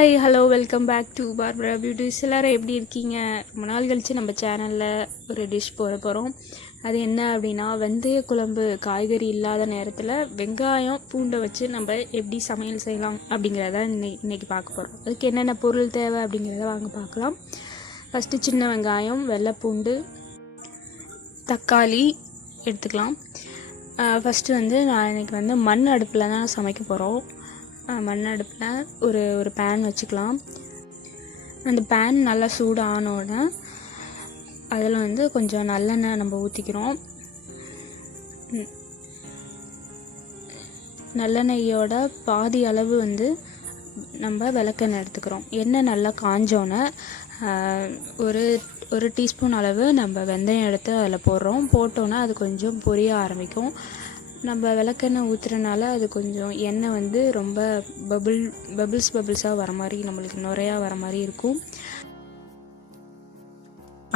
Hi hello welcome back to Barbara beauties. எல்லோரும் எப்படி இருக்கீங்க? ரொம்ப நாள் கழித்து நம்ம சேனலில் ஒரு டிஷ் போட போகிறோம். அது என்ன அப்படின்னா, வெந்தய குழம்பு. காய்கறி இல்லாத நேரத்தில் வெங்காயம் பூண்டை வச்சு நம்ம எப்படி சமையல் செய்யலாம் அப்படிங்கிறத இன்றைக்கி பார்க்க போகிறோம். அதுக்கு என்னென்ன பொருள் தேவை அப்படிங்கிறத வாங்க பார்க்கலாம். ஃபஸ்ட்டு சின்ன வெங்காயம், வெள்ளைப்பூண்டு, தக்காளி எடுத்துக்கலாம். ஃபஸ்ட்டு நான் இன்றைக்கி மண் அடுப்பில் தான் சமைக்க போகிறோம். மண் அடுப்பில் ஒரு பேன் வச்சுக்கலாம். அந்த பேன் நல்லா சூடு ஆனோடனே அதில் கொஞ்சம் நல்லெண்ணெய் நம்ம ஊற்றிக்கிறோம். நல்லெண்ணெயோட பாதி அளவு நம்ம விளக்கெண்ணெய் எடுத்துக்கிறோம். எண்ணெய் நல்லா காஞ்சோன்னே ஒரு டீஸ்பூன் அளவு நம்ம வெந்தயம் எடுத்து அதில் போட்டோன்னே அது கொஞ்சம் பொரிய ஆரம்பிக்கும். நம்ம விளக்கெண்ணெய் ஊற்றுறனால அது கொஞ்சம் எண்ணெய் ரொம்ப பபிள்ஸாக வர மாதிரி, நம்மளுக்கு நுரையா வர மாதிரி இருக்கும்.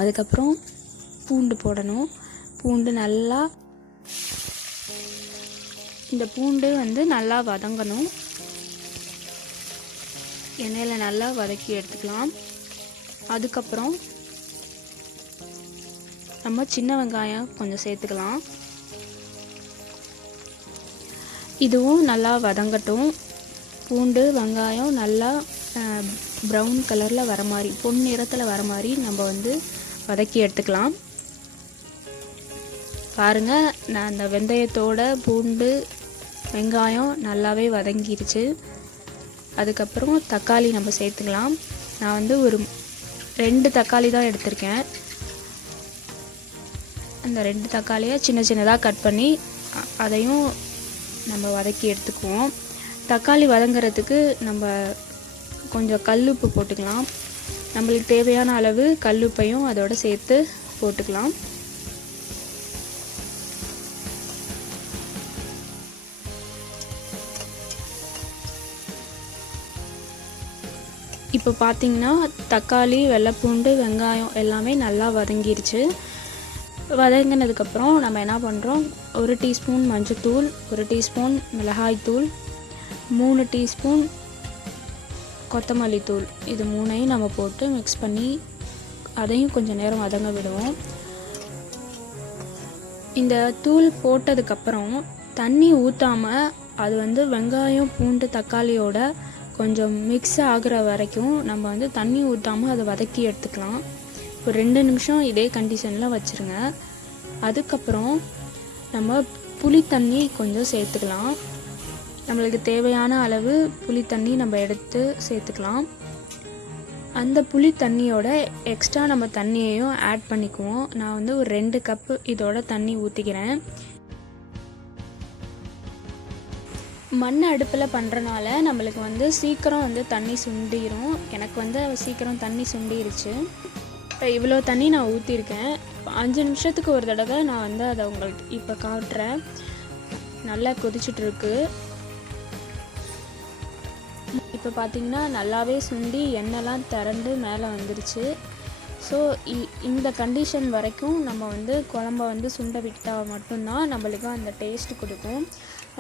அதுக்கப்புறம் பூண்டு போடணும். பூண்டு நல்லா இந்த பூண்டு நல்லா வதங்கணும். எண்ணெயில் நல்லா வதக்கி எடுத்துக்கலாம். அதுக்கப்புறம் நம்ம சின்ன வெங்காயம் கொஞ்சம் சேர்த்துக்கலாம். இதுவும் நல்லா வதங்கட்டும். பூண்டு வெங்காயம் நல்லா ப்ரௌன் கலரில் வர மாதிரி, பொன் நிறத்தில் வர மாதிரி நம்ம வதக்கி எடுத்துக்கலாம். பாருங்கள், நான் அந்த வெந்தயத்தோட பூண்டு வெங்காயம் நல்லாவே வதங்கிருச்சு. அதுக்கப்புறம் தக்காளி நம்ம சேர்த்துக்கலாம். நான் ஒரு 2 தக்காளி தான் எடுத்திருக்கேன். அந்த 2 தக்காளியை சின்ன சின்னதாக கட் பண்ணி அதையும் நம்ம வதக்கி எடுத்துக்குவோம். தக்காளி வதங்கிறதுக்கு நம்ம கொஞ்சம் கல்லுப்பு போட்டுக்கலாம். நம்மளுக்கு தேவையான அளவு கல்லுப்பையும் அதோடு சேர்த்து போட்டுக்கலாம். இப்போ பார்த்திங்கன்னா தக்காளி, வெள்ளைப்பூண்டு, வெங்காயம் எல்லாமே நல்லா வதங்கிருச்சு. வதங்கினதுக்கப்புறம் நம்ம என்ன பண்ணுறோம், 1 டீஸ்பூன் மஞ்சள்தூள், 1 டீஸ்பூன் மிளகாய்த்தூள், 3 டீஸ்பூன் கொத்தமல்லி தூள், இது 3ஐயும் நம்ம போட்டு மிக்ஸ் பண்ணி அதையும் கொஞ்சம் நேரம் வதங்க விடுவோம். இந்த தூள் போட்டதுக்கப்புறம் தண்ணி ஊற்றாமல் அது வெங்காயம் பூண்டு தக்காளியோட கொஞ்சம் மிக்ஸ் ஆகிற வரைக்கும் நம்ம தண்ணி ஊற்றாமல் அதை வதக்கி எடுத்துக்கலாம். ஒரு 2 நிமிஷம் இதே கண்டிஷனில் வச்சுருங்க. அதுக்கப்புறம் நம்ம புளி தண்ணி கொஞ்சம் சேர்த்துக்கலாம். நம்மளுக்கு தேவையான அளவு புளி தண்ணி நம்ம எடுத்து சேர்த்துக்கலாம். அந்த புளி தண்ணியோட எக்ஸ்ட்ரா நம்ம தண்ணியையும் ஆட் பண்ணிக்குவோம். நான் ஒரு 2 கப்பு இதோட தண்ணி ஊற்றிக்கிறேன். மண் அடுப்பில் பண்ணுறனால நம்மளுக்கு சீக்கிரம் தண்ணி சுண்டிடும். எனக்கு சீக்கிரம் தண்ணி சுண்டிருச்சு. இவ்வளோ தண்ணி நான் ஊற்றிருக்கேன். 5 நிமிஷத்துக்கு ஒரு தடவை நான் அதை உங்களுக்கு இப்போ காட்டுறேன். நல்லா கொதிச்சுட்ருக்கு. இப்போ பார்த்திங்கன்னா நல்லாவே சுண்டி எண்ணெய்லாம் திரண்டு மேலே வந்துருச்சு. ஸோ இந்த கண்டிஷன் வரைக்கும் நம்ம குழம்ப சுண்ட விட்டால் மட்டும்தான் நம்மளுக்கு அந்த டேஸ்ட்டு கொடுக்கும்.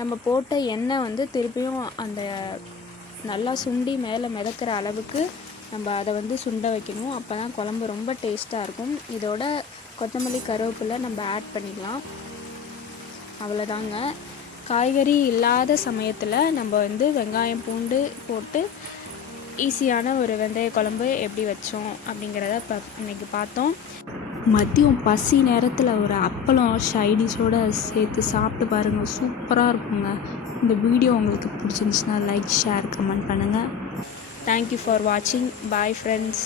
நம்ம போட்ட எண்ணெய் திருப்பியும் அந்த நல்லா சுண்டி மேலே மிதக்கிற அளவுக்கு நம்ம அதை சுண்ட வைக்கணும். அப்போ தான் குழம்பு ரொம்ப டேஸ்ட்டாக இருக்கும். இதோட கொத்தமல்லி கருவேப்பிலை நம்ம ஆட் பண்ணிக்கலாம். அவ்வளோதாங்க. காய்கறி இல்லாத சமயத்தில் நம்ம வெங்காயம் பூண்டு போட்டு ஈஸியான ஒரு வெந்தய குழம்பு எப்படி வச்சோம் அப்படிங்கிறத இன்றைக்கி பார்த்தோம். மதியம் பசி நேரத்தில் ஒரு அப்பளம் சைடிஷோடு சேர்த்து சாப்பிட்டு பாருங்கள், சூப்பராக இருக்குங்க. இந்த வீடியோ உங்களுக்கு பிடிச்சிருந்துச்சுன்னா லைக், ஷேர், கமெண்ட் பண்ணுங்கள். Thank you for watching. Bye friends.